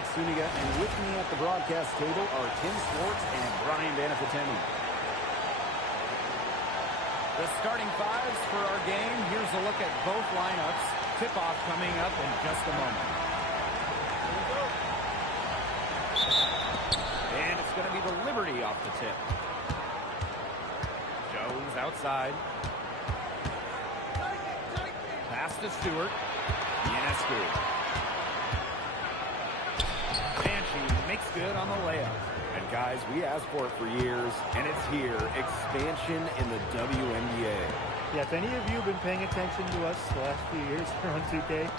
Blake Suniga, and with me at the broadcast table are Tim Swartz and Brian Banafitemi. The starting fives for our game. Here's a look at both lineups. Tip-off coming up in just a moment. And it's going to be the Liberty off the tip. Jones outside. Pass to Stewart. Ionescu. Banshee makes good on the layup. And guys, we asked for it for years, and it's here. Expansion in the WNBA. Yeah, if any of you have been paying attention to us the last few years here on 2K,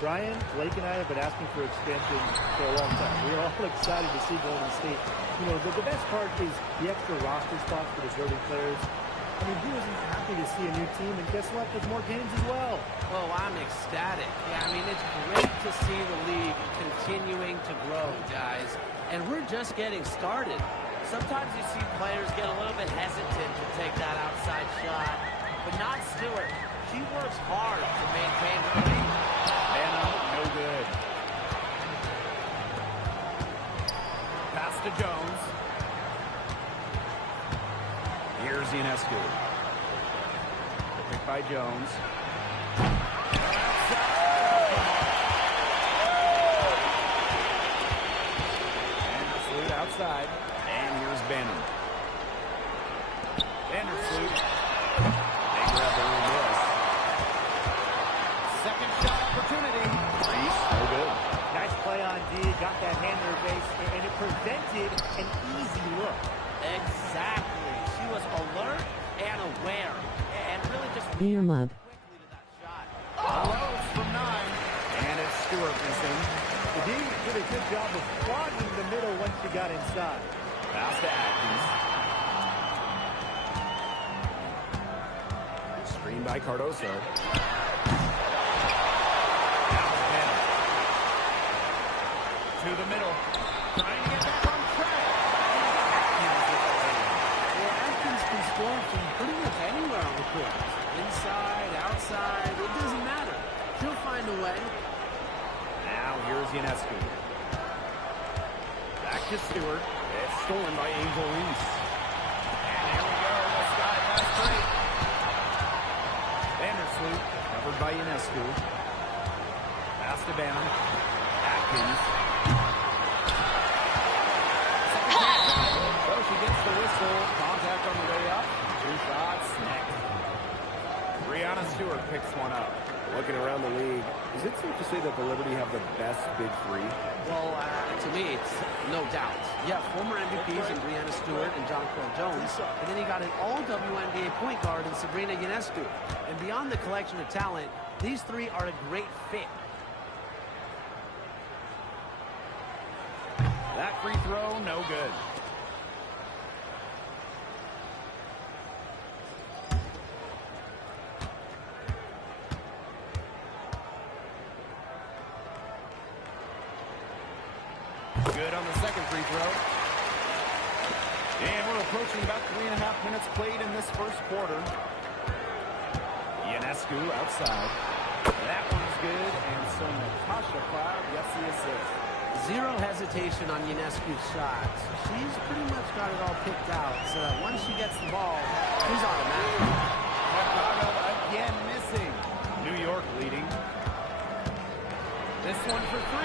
Brian, Blake, and I have been asking for expansion for a long time. We're all excited to see Golden State. You know, the best part is the extra roster spots for deserving players. I mean, who isn't happy to see a new team? And guess what? There's more games as well. Oh, I'm ecstatic. Yeah, I mean, it's great to see the league continuing to grow, guys. And we're just getting started. Sometimes you see players get a little bit hesitant to take that outside shot. But not Stewart. She works hard to maintain her lead. Anna, no good. Pass to Jones. Here's Ionescu. Picked by Jones. Vandersloot outside. And here's Bannon. Vandersloot. They grab the miss. Second shot opportunity. Reese, no good. Nice play on D. Got that hand in her face, and it prevented an easy look. Exactly. She was alert and aware, and really just Beer love. quickly to that shot. Rose from 9. And it's Stewart missing. The D did a good job of clogging the middle once she got inside. Pass to Atkins. Screen by Cardoso. To the middle. Trying to get back on track. Well, Atkins can score from pretty much anywhere on the court. Inside, outside, it doesn't matter. She'll find a way. Now here's Ionescu. Back to Stewart. It's stolen by Angel Reese. And here we go. The sky pass break. Vandersloot covered by Ionescu. Pass to Bannon. Atkins. So she gets the whistle. Contact on the way up. 2 shots. Next. Breanna Stewart picks one up. Looking around the league, is it safe to say that the Liberty have the best big three? Well, to me, it's no doubt. Yeah, former MVPs in Breanna Stewart and John Crow Jones. And then you got an all-WNBA point guard in Sabrina Ionescu. And beyond the collection of talent, these three are a great fit. That free throw, no good. Good on the second free throw. And we're approaching about 3.5 minutes played in this first quarter. Ionescu outside. That one's good, and so Natasha Cloud gets the assist. Zero hesitation on Ionescu's shots. She's pretty much got it all picked out, so that once she gets the ball, she's automatic. Chicago again missing. New York leading. This one for 3.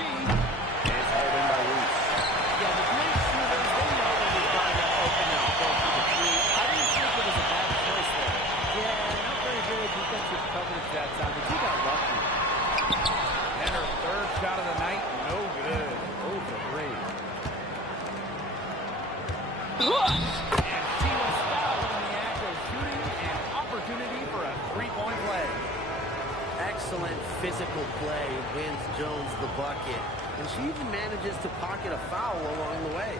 It's held in by Reese. Yeah, the great shooters, they know when they've got that open up, go for the three. I didn't think it was a bad choice there. Yeah, not very good defensive coverage that time, but she got lucky. And her third shot of the night, no good. 0 for 3. And she was fouled in the act of shooting, an opportunity for a three-point play. Excellent physical play wins Jones the bucket. And she even manages to pocket a foul along the way.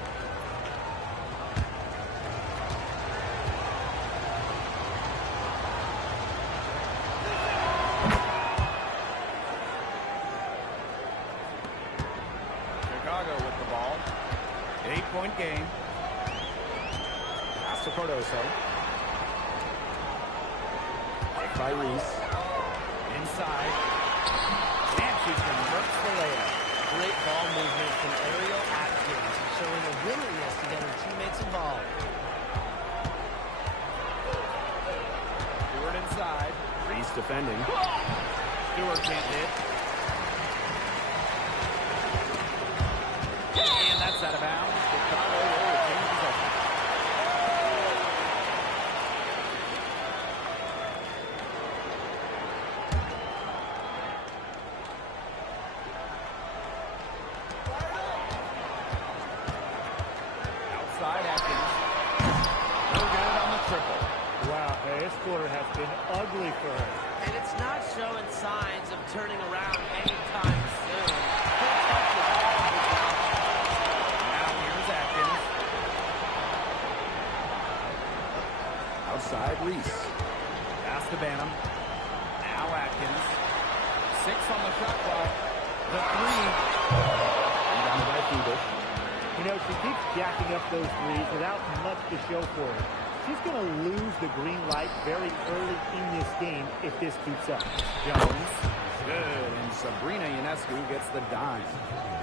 Chicago with the ball. 8-point game. Pass to Cardoso. Picked by Reese. Inside. And she converts the layup. great ball movement from Ariel Atkins, showing a willingness to get her teammates involved. Stewart inside. Reese defending. Stewart can't hit. And that's out of bounds. Chicago will retain possession. Outside Atkins. No good on the triple. Wow, this quarter has been ugly for her. And it's not showing signs of turning around anytime soon. Now here's Atkins. Outside Reese. Pass to Banham. Now Atkins. 6 on the shot clock. The 3. Rebounded by Feebish. You know, she keeps jacking up those threes without much to show for it. She's going to lose the green light very early in this game if this keeps up. Jones. Good. And Sabrina Ionescu gets the dime.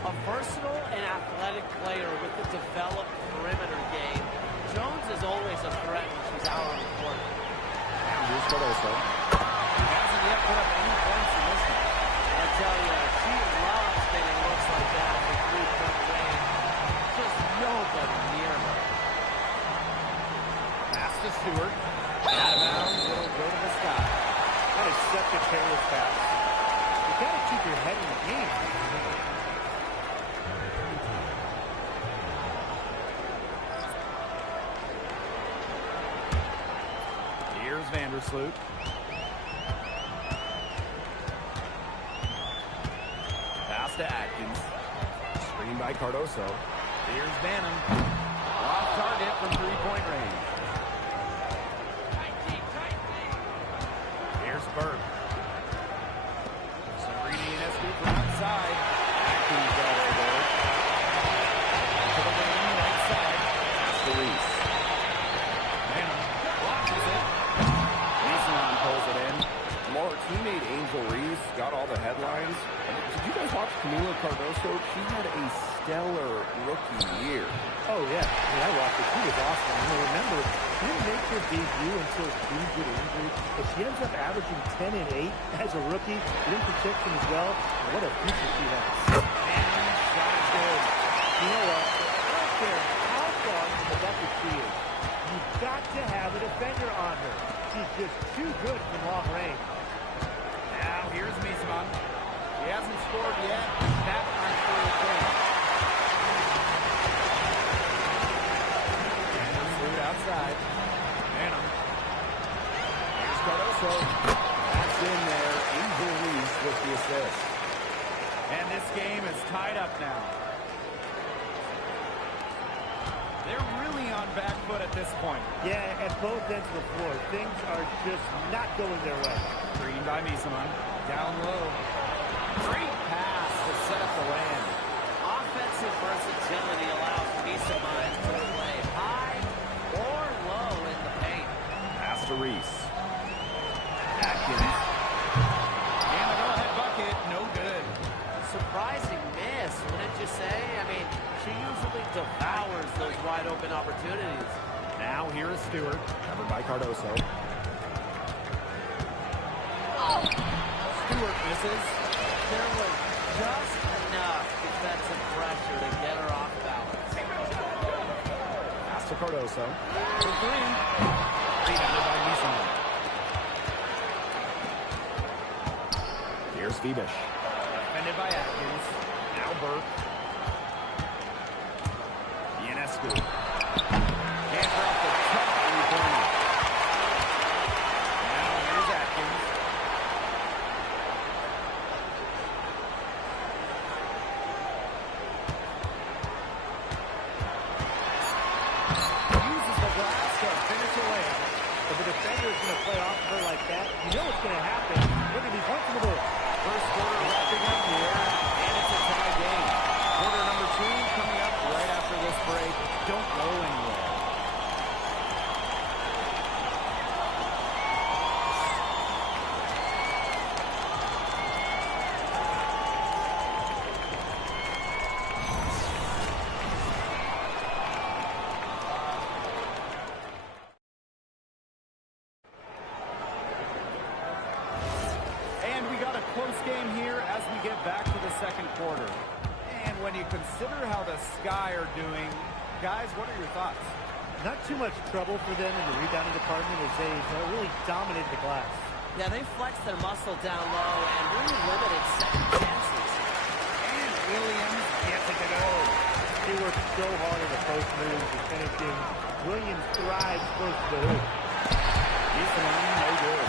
A versatile and athletic player with a developed perimeter game. Jones is always a threat when she's out on the court. Now here's Cardoso. He hasn't yet put up any points in this one. I tell you, she loves getting looks like that from three-point range. Just nobody near her. Pass to Stewart. Out of bounds. It'll go to the sky. That is such a careless pass. You got to keep your head in the game. Here's Vandersloot. Pass to Atkins. Screen by Cardoso. Here's Banham. Off target from three-point range. Here's Burke. Sabrina Ionescu from outside. Atkins grabs the board. To the wing, right side. Pass to Reese. Banham watches it. Leeson pulls it in. More teammate Angel Reese got all the headlines. Did you guys watch Camila Cardoso? She had a stellar rookie year. Oh, yeah. I watched it. She was awesome. You know, remember, she didn't make her debut until June due to injury, but she ends up averaging 10 and 8 as a rookie. Rim protection as well. What a future she has. And shot is good. You know what? I don't care how far from the bucket she is. You've got to have a defender on her. She's just too good from long range. Now here's Miesman. He hasn't scored yet. That time for a thing. Vandersloot outside. Banham. Here's Cardoso. That's in there. Angel Reese with the assist. And this game is tied up now. They're really on back foot at this point. Yeah, at both ends of the floor, things are just not going their way. Screen by Miesman. Down low. Great pass to set up the land. Offensive versatility allows Miesman to play high or low in the paint. Pass to Reese. Atkins. And the go-ahead bucket, no good. Surprising miss, wouldn't you say? I mean, she usually devours those wide-open opportunities. Now here is Stewart, covered by Cardoso. Stewart misses. There was just enough defensive pressure to get her off balance. Pass to Cardoso. For 3. Rebounded by Miesman. Here's Feebish. Defended by Atkins. Now Burke. Ionescu. Can't drop the tough three-pointer. Now here's Atkins. Uses the glass to finish away. If a defender is going to play off of her like that, you know what's going to happen. They're going to be comfortable. First quarter wrapping up here, and it's a tie game. Quarter number 2 coming up right after this break. Don't go anywhere. second quarter. And when you consider how the Sky are doing, guys, what are your thoughts? Not too much trouble for them in the rebounding department as they really dominated the glass. Yeah, they flexed their muscle down low and really limited second chances. And Williams gets it to go. They worked so hard in the post moves and finishing. Williams thrives close to the hoop. He's the one, no good.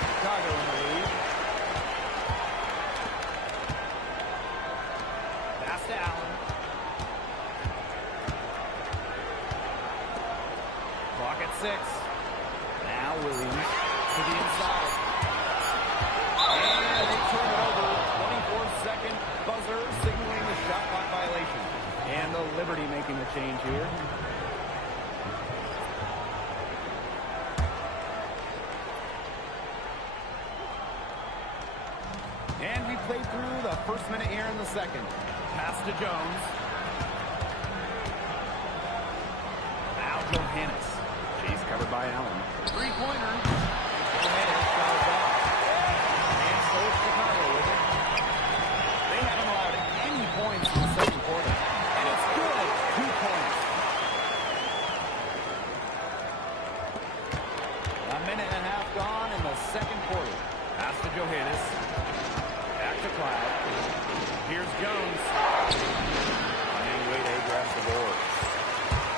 Chicago in the lead. Pass to Allen. Clock at 6. Now Williams to the inside. And they turn it over. 24-second buzzer signaling the shot clock violation. And the Liberty making the change here. And we played through the first minute here in the second. Pass to Jones. Now Johannes. She's covered by Allen. Three-pointer. Johannes fouls off. And so is Chicago with it. They haven't allowed any points in the second quarter. And it's good. 2 points. A minute and a half gone in the second quarter. Pass to Johannes. Back to Cloud. Here's Jones. And Wade grabs the board.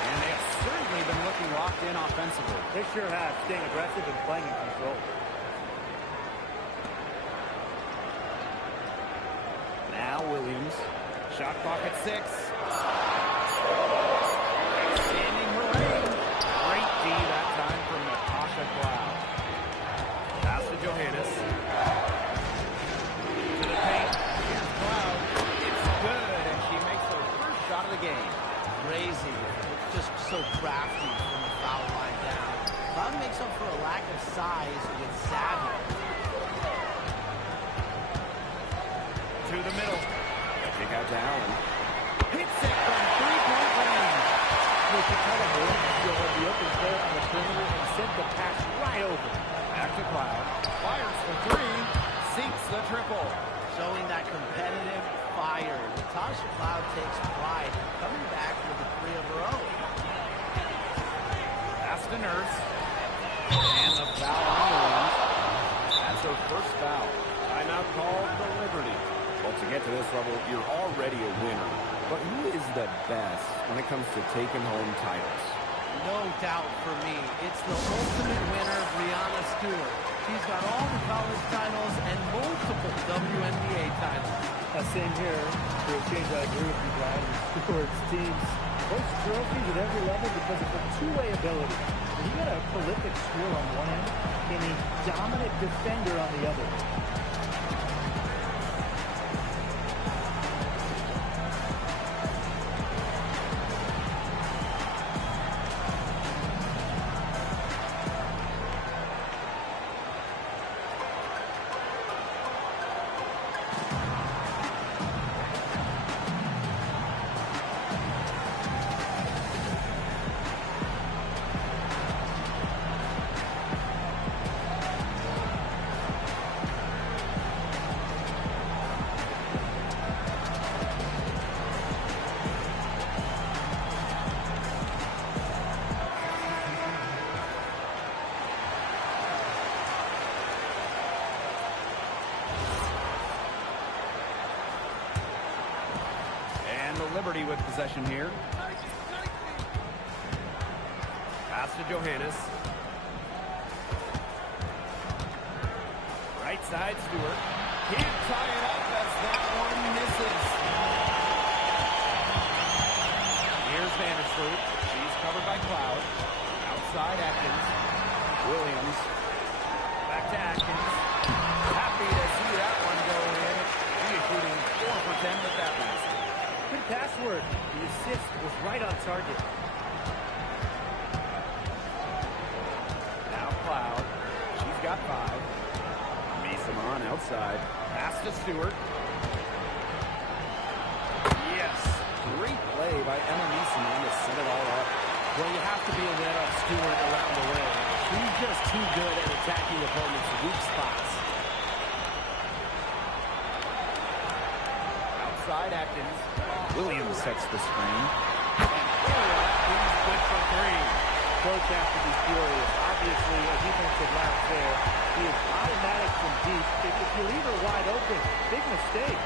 And they have certainly been looking locked in offensively. They sure have, staying aggressive and playing in control. Now Williams. Shot clock at 6. Extending her range. Great D that time from Natasha Cloud. Pass to Johannes. To the paint. Here's Cloud. It's good, and she makes her first shot of the game. Crazy. Just so crafty from the foul line down. Cloud makes up for a lack of size with savvy. To the middle. Kick out to Allen. Hits it from three-point range. Chicago still had the open player on the perimeter and sent the pass right over. Back to Cloud. Fires for 3. Sinks the triple. Showing that competitive fire. Natasha Cloud takes pride in coming back with a 3 of her own. Pass to Nurse. And the foul on Williams. That's her first foul. Timeout called the Liberty. Well, to get to this level, you're already a winner. But who is the best when it comes to taking home titles? No doubt for me. It's the ultimate winner, Breanna Stewart. She's got all the college titles and multiple WNBA titles. Same here. For a change, I agree with you, Brian. Stewart's teams host trophies at every level because of her two-way ability. When you got a prolific scorer on one end and a dominant defender on the other. Liberty with possession here. Pass to Johannes. Right side, Stewart. Can't tie it up as that one misses. Here's Vandersloot. She's covered by Cloud. Outside Atkins. Williams. Back to Atkins. Happy to see that one go in. She is shooting 4 for 10 with that basket. Good pass work. The assist was right on target. Now Cloud. She's got 5. Mason outside. Pass to Stewart. Yes. Great play by Emma Mason to set it all up. Well, you have to be aware of Stewart around the rim. She's just too good at attacking opponents' weak spots. outside Atkins. Williams sets the screen. And Atkins good for three. Coach has to be furious. Obviously, a defensive lapse there. He is automatic from deep. If you leave her wide open, big mistake.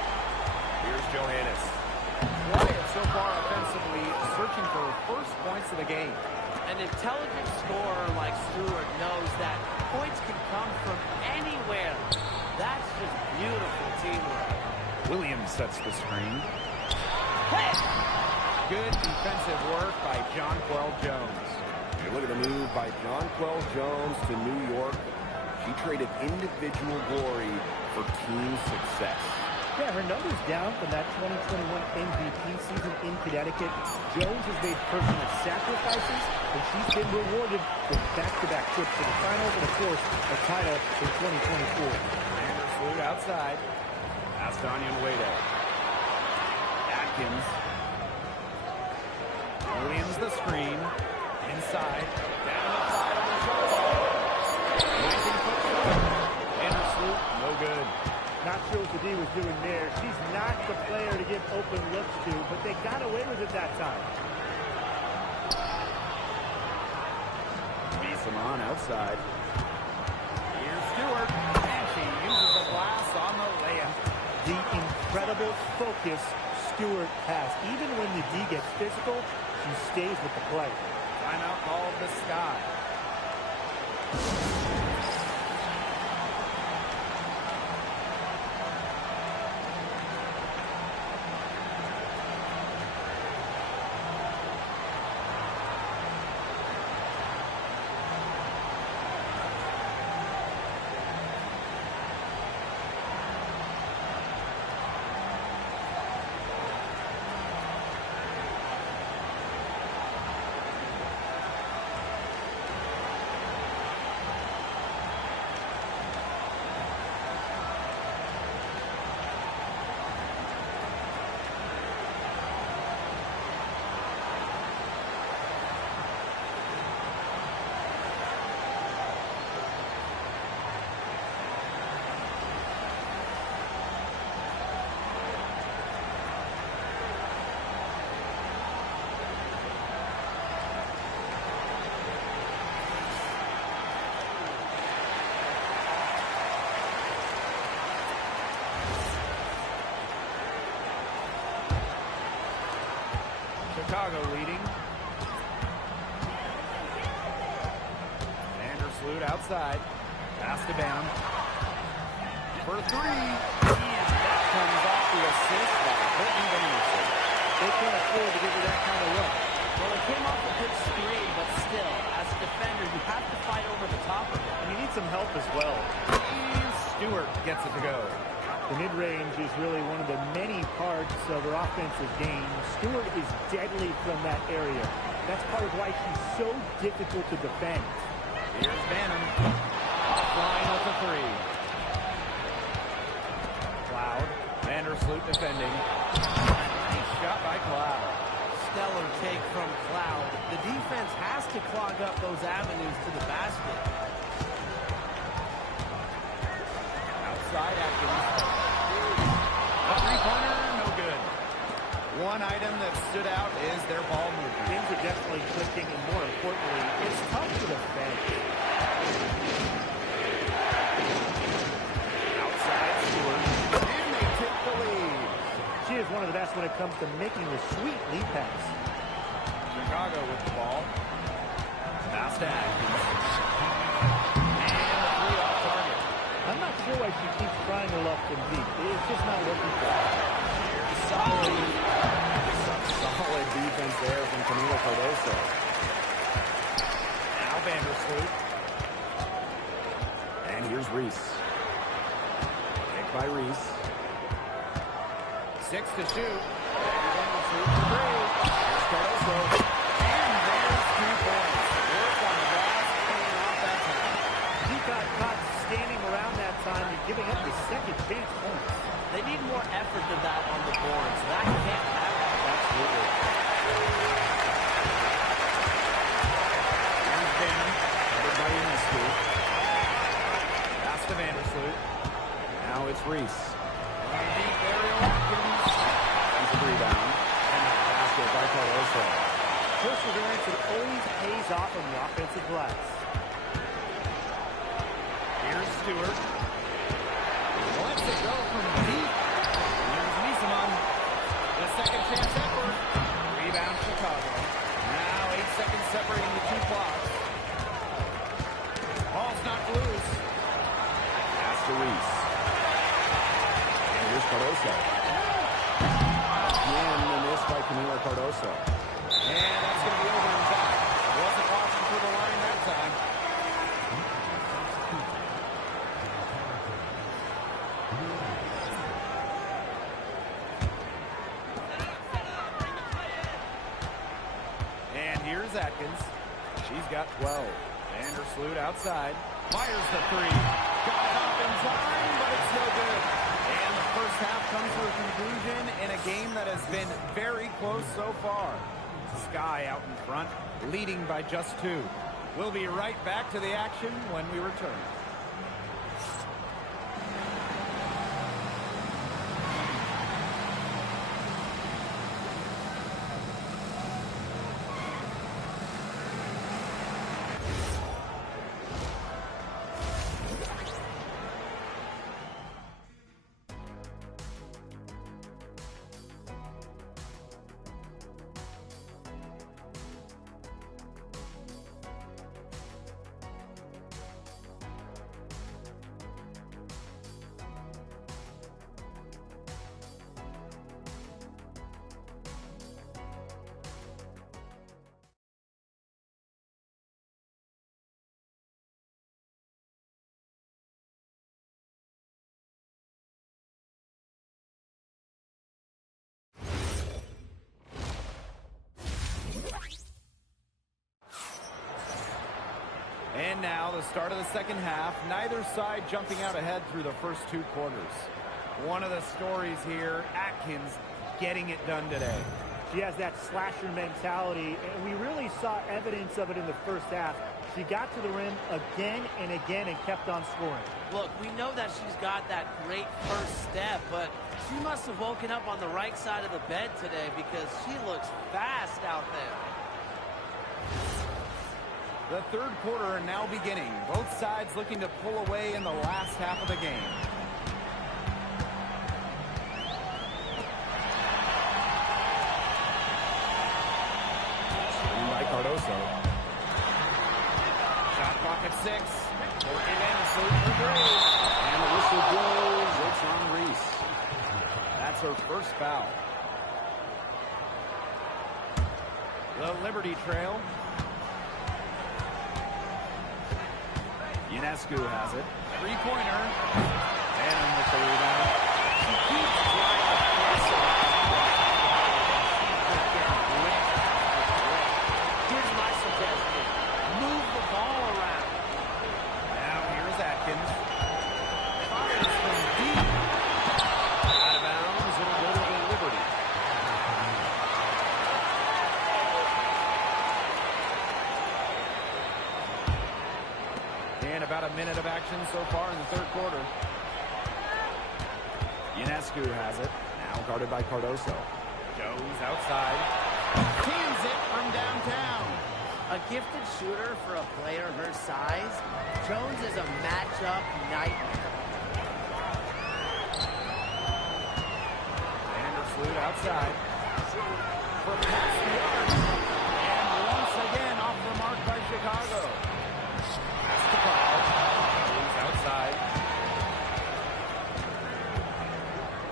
Here's Johannes. Quiet so far offensively, searching for first points of the game. An intelligent scorer like Stewart knows that points can come from anywhere. That's just beautiful teamwork. Williams sets the screen. Hey! Good defensive work by Jonquel Jones. And look at the move by Jonquel Jones to New York. She traded individual glory for team success. Yeah, her numbers down from that 2021 MVP season in Connecticut. Jones has made personal sacrifices, and she's been rewarded with back-to-back trips to the finals and, of course, a title in 2024. Vandersloot outside. Passed on Wade. Atkins. Williams the screen. Inside. Down the side of the shoulder. 19-foot shot. Vandersloot, no good. Not sure what the D was doing there. She's not the player to give open looks to, but they got away with it that time. Beesamon outside. Here's Stewart, and she uses the glass on the layup. The incredible focus Stewart has. Even when the D gets physical, she stays with the play. Timeout called the Sky. Chicago leading. Vandersloot outside. Pass to Bam. For three. And that comes off the assist by Brittany Vandersloot. They can't afford to give her that kind of look. Well, it came off a good screen, but still, as a defender, you have to fight over the top of it. And you need some help as well. And Stewart gets it to go. The mid-range is really one of the many parts of her offensive game. Stewart is deadly from that area. That's part of why she's so difficult to defend. Here's Bannon. Offline with the three. Cloud. Vandersloot defending. Nice shot by Cloud. Stellar take from Cloud. The defense has to clog up those avenues to the basket. Outside Atkins. A three-pointer, no good. One item that stood out is their ball movement. Things are definitely clicking, and more importantly, it's tough to defend. Outside Stewart. And they take the lead. She is one of the best when it comes to making the sweet lead pass. Chicago with the ball. Pass to Atkins. And the three off target. I'm not sure why she keeps trying her luck from deep. It's just not working for her. Solid defense there from Camila Cardoso. Now Vandersloot. And here's Reese. Picked by Reese. 6 to shoot. Vandersloot for three. Here's Cardoso. And there's 2 points. Work on the glass, paying off that time. He got caught standing around that time and giving up the second chance points. They need more effort than that on the boards. That can't happen. Absolutely. Here's Bannon. Covered by Ionescu. Pass to Vandersloot. Now it's Reese. Deep aerial Atkins. Offensive rebound. And a basket by Cardoso. Perseverance, it always pays off on the offensive glass. Here's Stewart. Lets it go from deep. Here's Niesemann. The second chance effort. Rebound Chicago. Now 8 seconds separating the two clocks. Ball's not loose. Pass to Reese. And here's Cardoso. Again, the miss by Camilo Cardoso. And that's going to be over and back. Wasn't watching for the line that time. And here's Atkins. She's got 12. Vandersloot outside. Fires the three. Got it off in time, but it's no good. And the first half comes to a conclusion in a game that has been very close so far. Sky out in front, leading by just 2. We'll be right back to the action when we return. And now the start of the second half. Neither side jumping out ahead through the first 2 quarters. One of the stories here, Atkins getting it done today. She has that slasher mentality, and we really saw evidence of it in the first half. She got to the rim again and again and kept on scoring. Look, we know that she's got that great first step, but she must have woken up on the right side of the bed today because she looks fast out there. The third quarter now beginning. Both sides looking to pull away in the last half of the game. By Cardoso. Shot clock at 6. Courtney Vandersloot for 3. And the whistle blows. It's on Reese. That's her first foul. The Liberty Trail. Ionescu has it. Three-pointer. And with the rebound. She keeps trying to press it. Here's my suggestion. Move the ball around. Now here's Atkins. Fires from deep. Out of bounds. It'll go to the Liberty. And about a minute of action so far in the third quarter. Ionescu has it. Now guarded by Cardoso. Goes outside. Cans it from downtown. A gifted shooter for a player her size, Jones is a matchup nightmare. Vandersloot outside. For past the arc. And once again off the mark by Chicago. Pass to Cloud. Moves outside.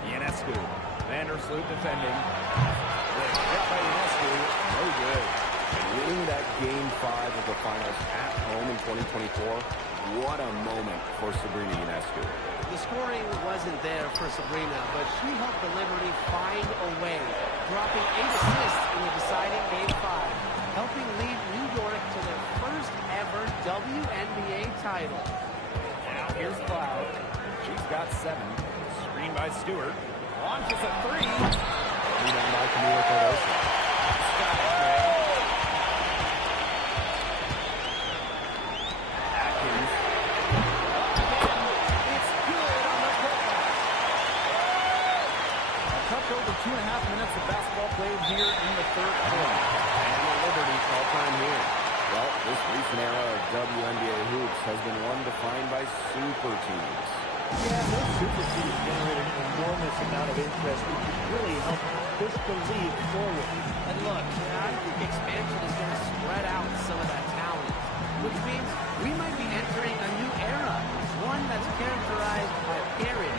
Ionescu. Vandersloot defending. Good hit by Ionescu. No good. Winning that Game 5 of the finals at home in 2024, what a moment for Sabrina Ionescu. The scoring wasn't there for Sabrina, but she helped the Liberty find a way, dropping 8 assists in the deciding Game 5, helping lead New York to their first ever WNBA title. Now here's Cloud. She's got 7. Screen by Stewart. Launches a 3. Rebound by Camilo Cardoso. Got it, Ray. Atkins. It's good on the putback. A touch over 2.5 minutes third quarter. And the Liberty call time here. Well, this recent era of WNBA hoops has been one defined by super teams. Yeah, those super teams generate an enormous amount of interest and really help push the league forward. And look, I think expansion is going to spread out some of that talent, which means we might be entering a new era, one that's characterized by parity.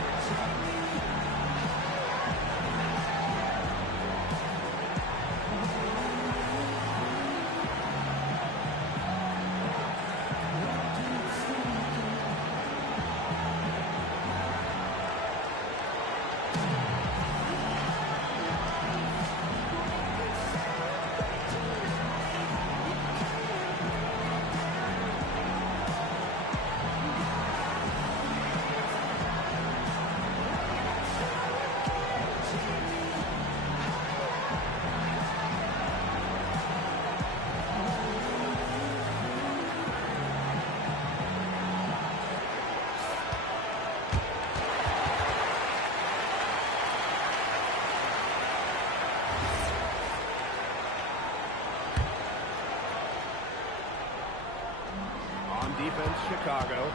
Defense, Chicago.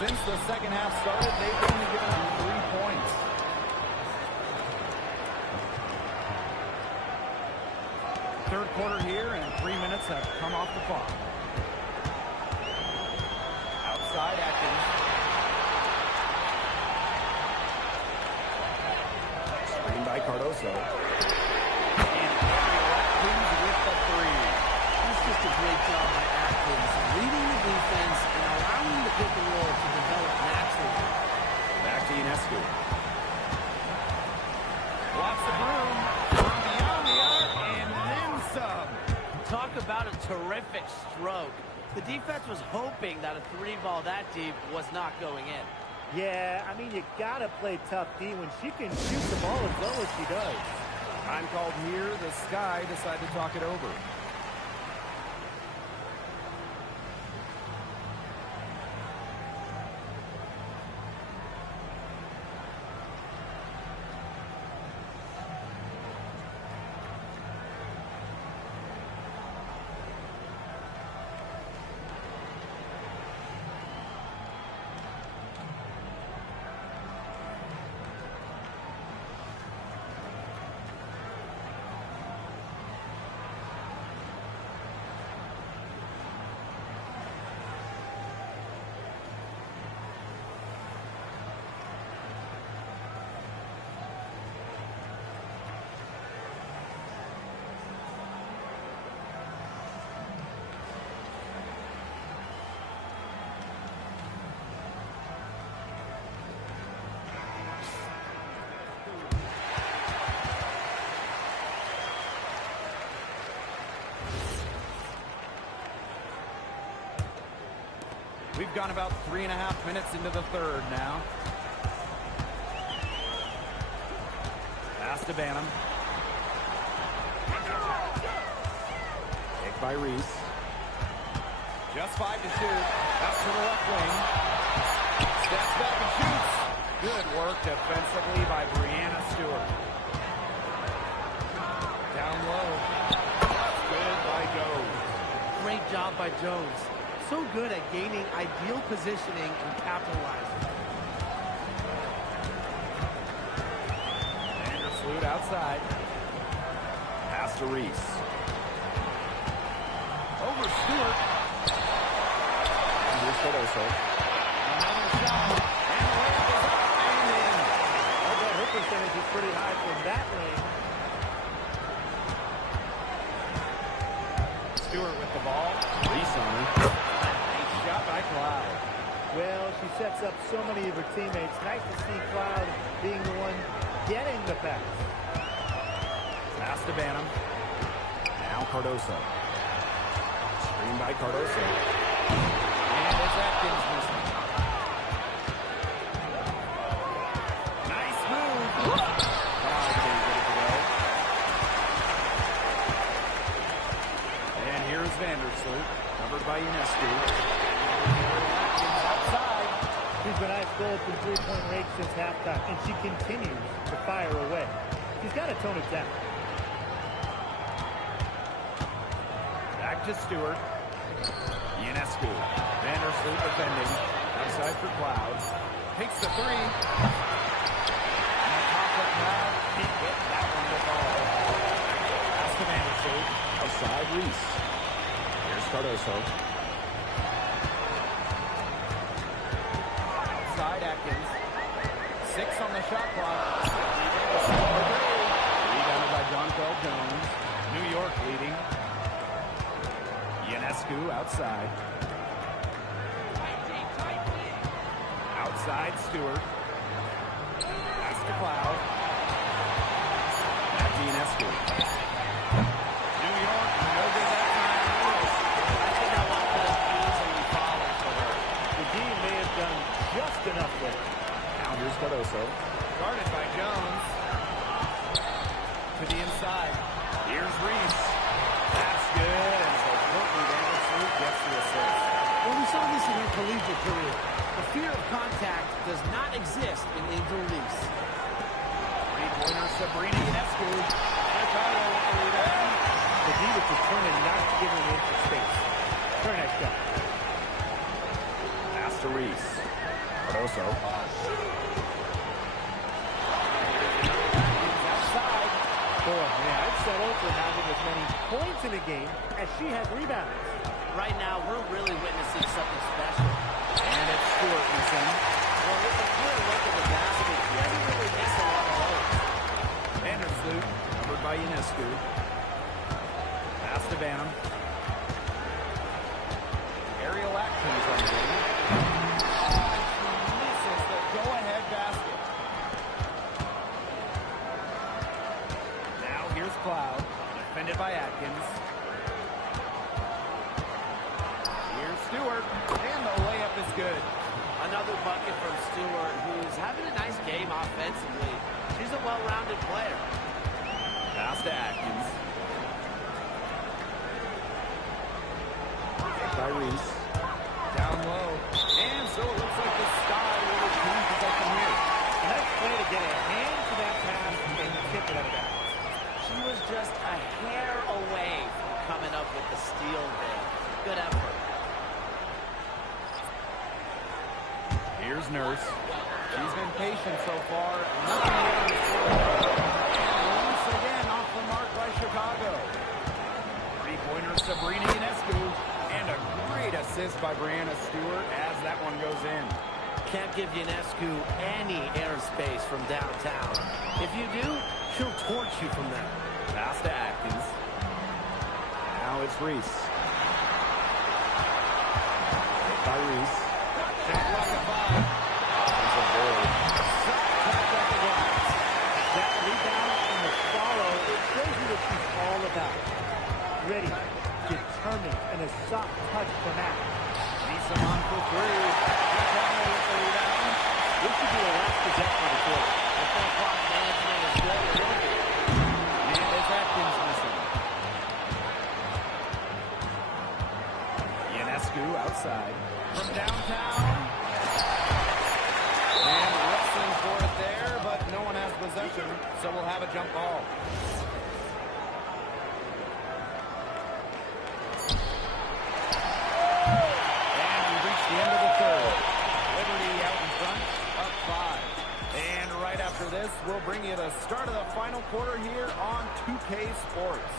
Since the second half started, they've only given up 3 points. Third quarter here, and 3 minutes have come off the clock. Outside Atkins. Screen by Cardoso. And Atkins with the three. That's just a great job by Atkins, leading the defense and allowing the pick and roll to develop naturally. Back to Ionescu. Blocks the broom from beyond the arc and then some. Talk about a terrific stroke. The defense was hoping that a three ball that deep was not going in. Yeah, I mean, you got to play tough D when she can shoot the ball as well as she does. Time called here. The Sky decide to talk it over. We've gone about 3.5 minutes into the third now. Pass to Banham. Picked by Reese. Just 5 to shoot. Out to the left wing. Steps back and shoots. Good work defensively by Brianna Stewart. Down low. That's good by Jones. Great job by Jones. So good at gaining ideal positioning and capitalizing. Vandersloot outside. Pass to Reese. Over Stewart. Here's Cardoso. Another shot. And the layup is up and in. I bet her percentage is pretty high from that range. Stewart with the ball. Reese on her. Nice shot by Cloud. Well, she sets up so many of her teammates. Nice to see Cloud being the one getting the pass. Pass to Banham. Now Cardoso. Screen by Cardoso. And it's Atkins missing. Nice move. And here's Vandersloot, covered by Ionescu. Outside. She's been ice cold from three-point range since halftime, and she continues to fire away. She's got to tone it down. to Stewart. Ionescu. Vandersloot defending. Outside for Cloud. Takes the three. And the top of Cloud. He hit that one to fall. Pass to Vandersloot. Outside Reese. Here's Cardoso. Outside Atkins. 6 on the shot clock. Rebounded by Jonquel Jones. New York leading. Ionescu outside. Outside Stewart. Pass to Cloud. Back to Ionescu. New York, no good that time. I think that one could have easily followed for her. The team may have done just enough there. Now here's Cardoso. Guarded by Jones. To the inside. Here's Reese. That's good. And so Courtney Vandersloot gets the assist. Well, we saw this in her collegiate career. The fear of contact does not exist in Angel Reese. Three-pointer Sabrina Ionescu. Chicago with the rebound. The D was determined not to give him an inch of space. Very nice shot. Pass to Reese. Cardoso. Outside. Boy, man, I'd settle for having as many points in a game as she has rebounds. Right now, we're really witnessing something special. And it's Stewart missing. Well, with a clear look at the basket, he hasn't really missed a lot of those. Vandersloot, covered by Ionescu. Pass to Banham. Ariel Atkins on the game. Oh, and she misses the go-ahead basket. Now here's Cloud, defended by Atkins. Here's Stewart, and the layup is good. Another bucket from Stewart, who's having a nice game offensively. She's a well-rounded player. Pass to Atkins. Hit by Reese. Down low. And so it looks like the Sky will retain possession here. A nice play to get a hand to that pass and tip it out of bounds. She was just a hair away from coming up with the steal there. Good effort. Here's Nurse. She's been patient so far. Nothing yet on the score. And once again off the mark by Chicago. Three-pointer Sabrina Ionescu. And a great assist by Brianna Stewart as that one goes in. Can't give Ionescu any airspace from downtown. If you do, she'll torch you from there. Pass to Atkins. Now it's Reese. Hit by Reese. Shot clock at 5. There's a goal. Shot clock at the glass. That rebound and the follow, it shows you what she's all about. Ready, determined, and a soft touch from Atkins. Nisa on for 3. Chicago with the rebound. This should be the last possession of the quarter. The full clock management is good. It will be. And it's Atkins missing. Ionescu outside. From downtown. And wrestling for it there, but no one has possession, so we'll have a jump ball. And we reach the end of the third. Liberty out in front, up 5. And right after this, we'll bring you the start of the final quarter here on 2K Sports.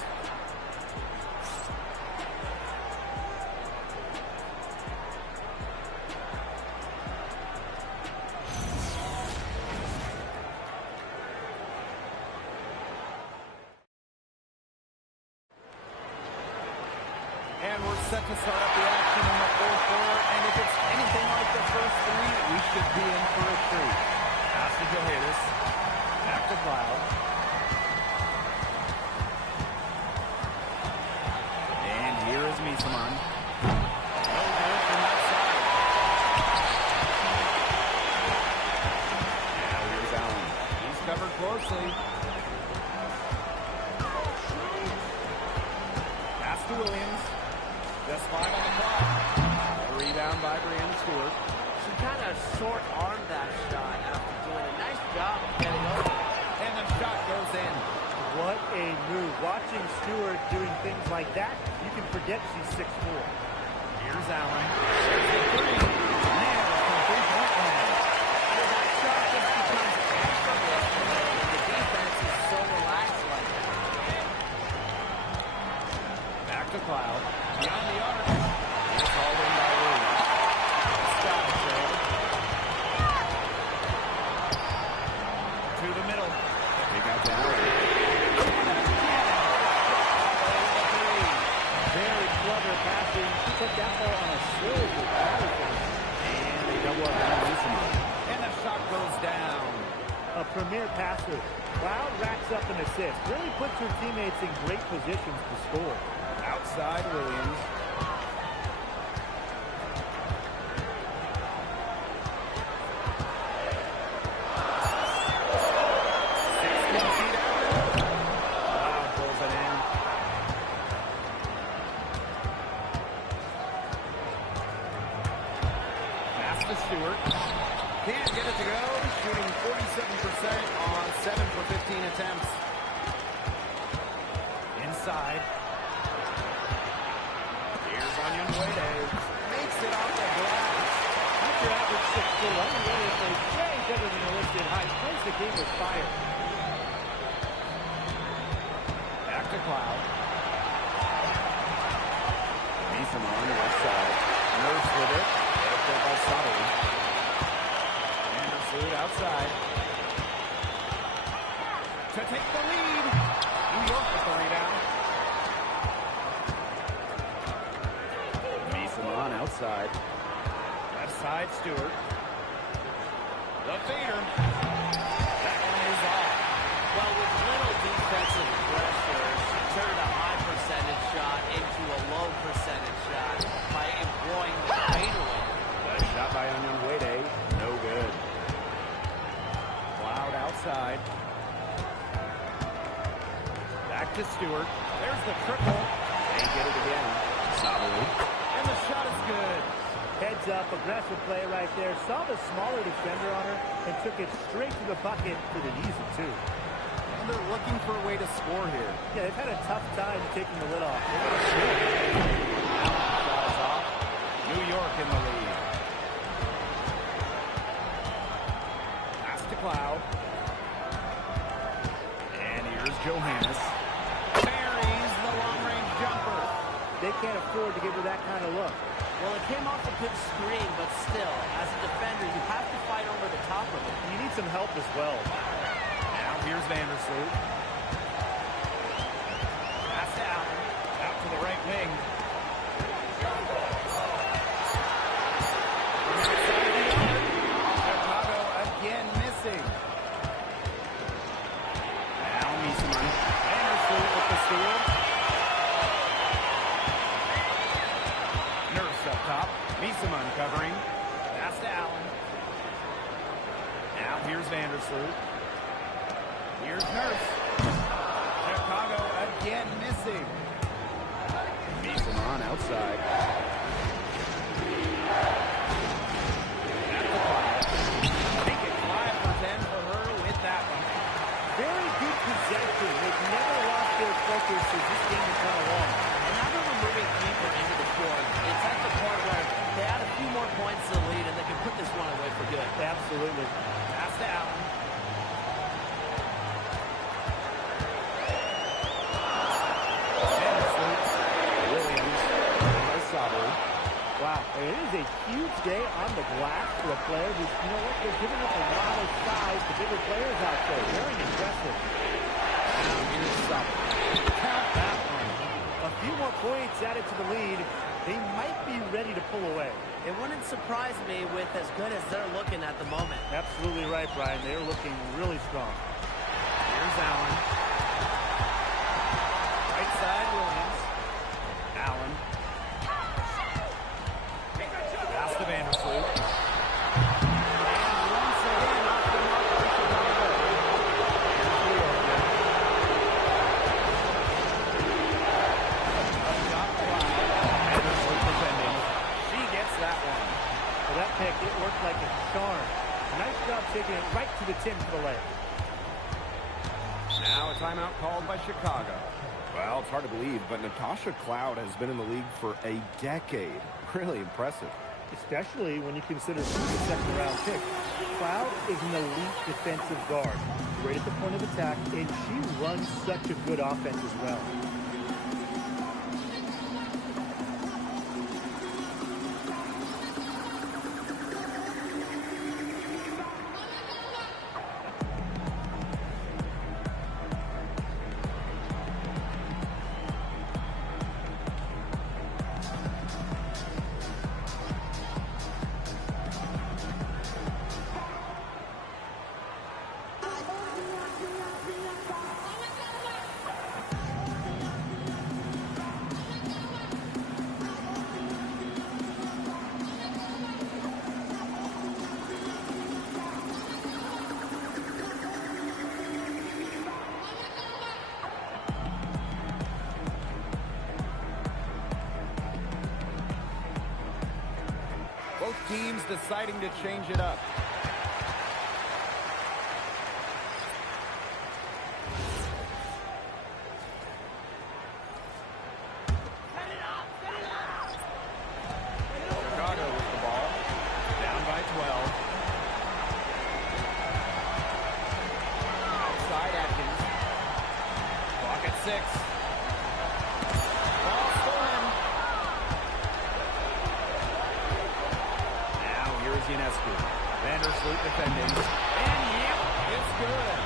And we're set to start up the action in the fourth quarter. And if it's anything like the first 3, we should be in for a treat. Pass to Johannes. Back to Cloud. And here is Misaman. No good from that side. Now here's Allen. He's covered closely. Pass to Williams. Just 5 on the clock. A rebound by Brianna Stewart. She kind of short-armed that shot after doing a nice job of getting over. And the shot goes in. What a move. Watching Stewart doing things like that, you can forget she's 6'4". Here's Allen. There's the three. Nailed from three-point line. That shot just becomes effortless when the defense is so relaxed like that. Back to Cloud. Beyond the arc. It's hauled in by Williams. Stop it, Joe. To the middle. They got down. Very clever passing. He put that ball on a silver pattern. And they double up on Newsom. And the shot goes down. A premier passer. Cloud racks up an assist. Really puts her teammates in great positions to score. Outside Williams. Stewart. Can't get it to go. Shooting 47% on 7 for 15 attempts. Inside. Here's Onion Wade. Makes it off the glass. After average 6'2", Onion Wade plays way better than the listed height. Plays the game with fire. Back to Cloud. Mason on the left side. Nurse with it. By Sutton. And a food outside. To take the lead. New York with the rebound. Mason on outside. Left side, Stewart. The feeder. That one is off. Well, with little defensive pressure, she turned a high percentage shot into a low percentage shot by employing the fadeaway. Shot by Onion Wade. No good. Cloud outside. Back to Stewart. There's the triple. They get it again. Solid. And the shot is good. Heads up, aggressive play right there. Saw the smaller defender on her and took it straight to the bucket for the easy two. And they're looking for a way to score here. Yeah, they've had a tough time taking the lid off. Shot is off. New York in the lead. Cloud. And here's Johannes. Buries the long-range jumper. They can't afford to give her that kind of look. Well, it came off a good screen, but still, as a defender, you have to fight over the top of it. You need some help as well. Now here's Vandersloot. Pass to Allen. Out to the right wing. Chicago again missing. Now Miesemann. Vandersloot with the steal. Nurse up top. Miesemann covering. Pass to Allen. Now here's Vandersloot. Here's Nurse. Chicago again missing. Miesemann outside. Back to Clyde. Make it 5 for 10 for her with that one. Very good possession. They've never lost their focus as this game has gone along. And now that we're moving deeper into the fourth, it's at the point where they add a few more points to the lead and they can put this one away for good. Absolutely. Pass to Allen. Wow, it is a huge day on the glass for a player who's, you know what, they're giving up a lot of size to bigger players out there. Very impressive. Here's Sutton. Count that one. A few more points added to the lead. They might be ready to pull away. It wouldn't surprise me with as good as they're looking at the moment. Absolutely right, Brian. They're looking really strong. Here's Allen. Right side, Williams. Allen. Pass to Vandersloot. And once again, off the mark for Chicago. A shot cloud. Vandersloot defending. She gets that one. For that pick, it worked like a charm. Nice job taking it right to the tin for the layup. Now a timeout called by Chicago. Well, it's hard to believe, but Natasha Cloud has been in the league for a decade. Really impressive. Especially when you consider she's a second-round pick. Cloud is an elite defensive guard, great at the point of attack, and she runs such a good offense as well. Both teams deciding to change it up. Chicago with the ball. Down by 12. Outside Atkins. Clock at 6. Ball stolen. Ionescu. Vandersloot defending. And yep, it's good.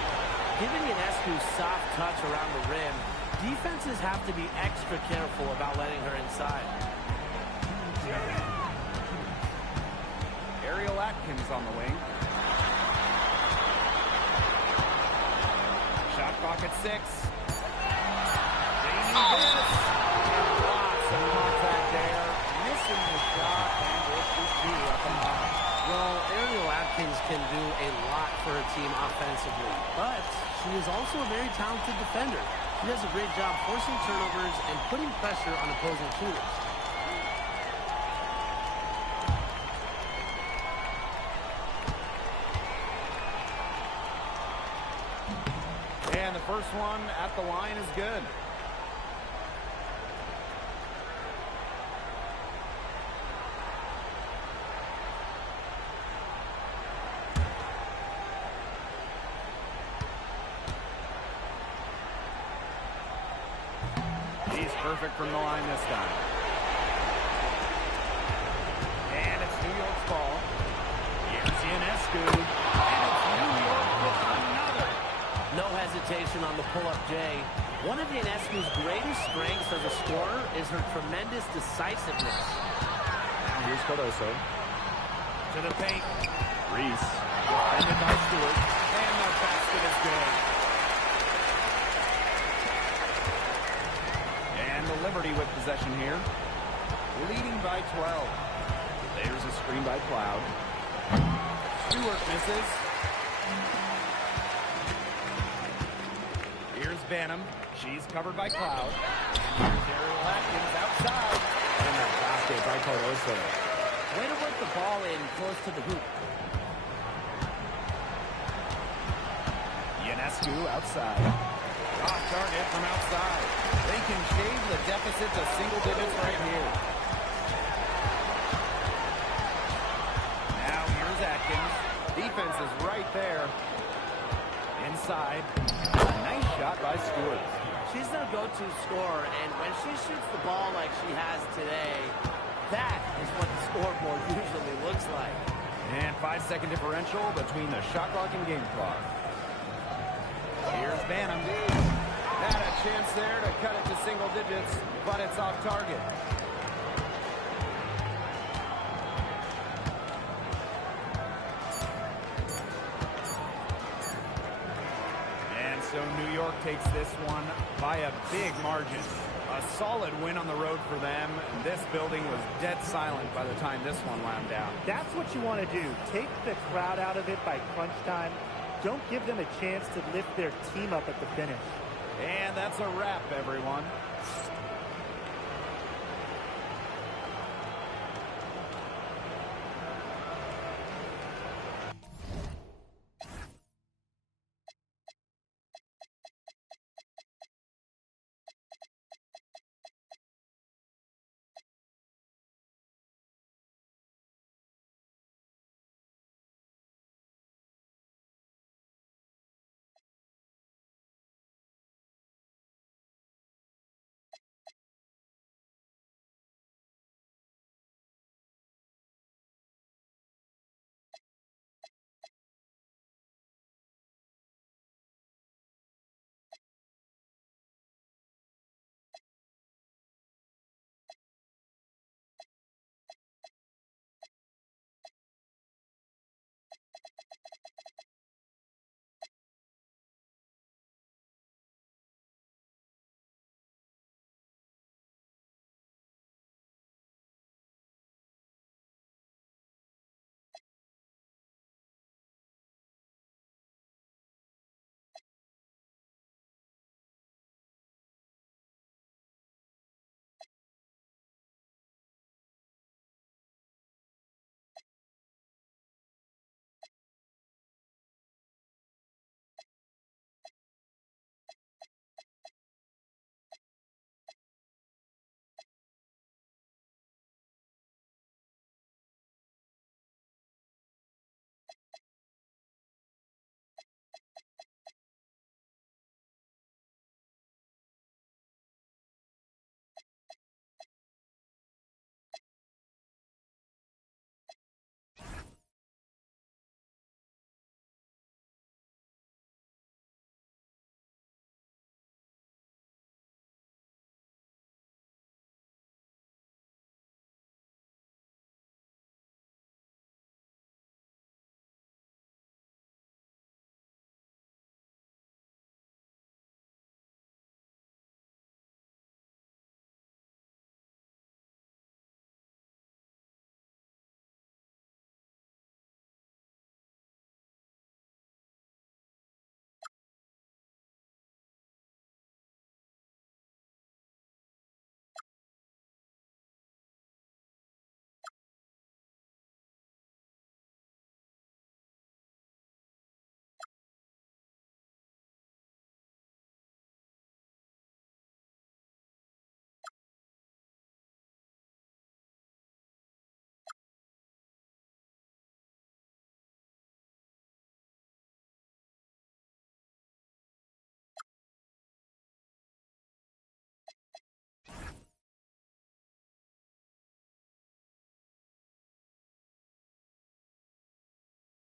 Giving Ionescu soft touch around the rim, defenses have to be extra careful about letting her inside. Ariel Atkins on the wing. Shot clock at 6. Jamie Dennis. And lots of contact there. Missing the shot. And will be up and high. Well, Ariel Atkins can do a lot for her team offensively, but she is also a very talented defender. She does a great job forcing turnovers and putting pressure on opposing shooters. And the first one at the line is good. He's perfect from the line this time. And it's New York's ball. Here's Ionescu. And it's New York with another. No hesitation on the pull-up J. One of Ionescu's greatest strengths as a scorer is her tremendous decisiveness. Now here's Cardoso. To the paint. Reese. Defended by Stewart. And the basket is good. And the Liberty with possession here. Leading by 12. There's a screen by Cloud. Stewart misses. Here's Banham. She's covered by Cloud. And here's Ariel Atkins outside. And that basket by Cardoso. Way to work the ball in close to the hoop. Ionescu outside. Off target from outside. They can shave the deficit to single digits right here. Now here's Atkins. Defense is right there. Inside. Nice shot by Stewart. She's their go-to scorer, and when she shoots the ball like she has today, that is what the scoreboard usually looks like. And 5-second differential between the shot clock and game clock. Here's Banham. Had a chance there to cut it to single digits, but it's off target. And so New York takes this one by a big margin. A solid win on the road for them. This building was dead silent by the time this one wound down. That's what you want to do. Take the crowd out of it by crunch time. Don't give them a chance to lift their team up at the finish. And that's a wrap, everyone.